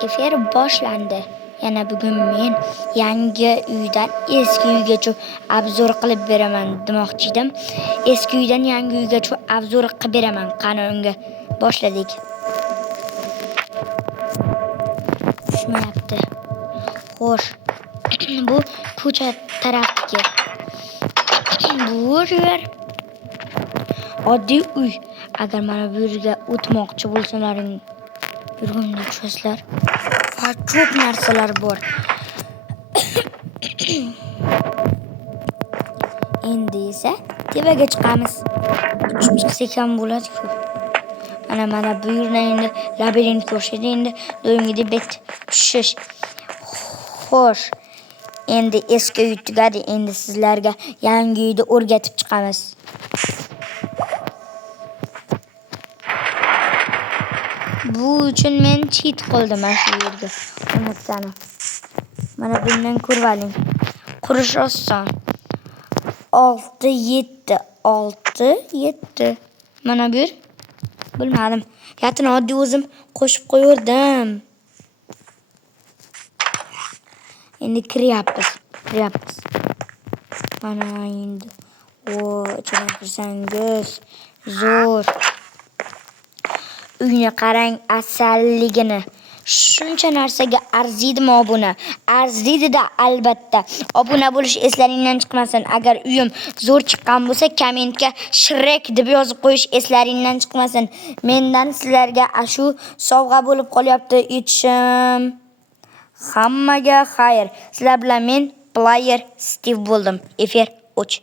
Do'stlar, efir boshlandi. Yana bugun men yangi uydan eski uygacha obzor qilib beraman demoqchi edim. Eski uydan yangi uygacha obzor qilib beraman. Qani unga boshladik. Tushmayapti. Xo'sh. Bu ko'cha tarafdagi. Bu yer oddiy uy. Agar mana bu yerga o'tmoqchi bo'lsalaring, yurganda tushasizlar. Va ko'p narsalar bor. Endi esa tepaga chiqamiz. Uchib chiqsak ham bo'ladi-ku. Mana bu yerdan endi labirintga o'xshaydi. Endi do'ngida bet tushish. Xo'sh. Endi eski uy tugadi. Endi sizlarga yangi uyni o'rgatib chiqamiz. Bu uchun men cheat qildim shu yerga. Unutsani. Mana bundan ko'rib oling. Qurish oson. 6-7. Mana bu yer. Bilmadim. Yatini oddiy o'zim qo'shib qo'yardim. Endi kiryapmiz. Mana endi. Ichini kirsangiz zo'r. Uyni qarang asalligini. Shuncha narsaga arziydimi obuna? Arziydida albatta. Obuna bo'lish eslaringdan chiqmasin. Agar uyim zo'r chiqqan bo'lsa, kommentga Shrek deb yozib qo'yish eslaringdan chiqmasin. Mendan sizlarga shu sovg'a bo'lib qolyapti yetishim. Hammaga xayr. Sizlar bilan men Player Steve bo'ldim. Efir o'ch.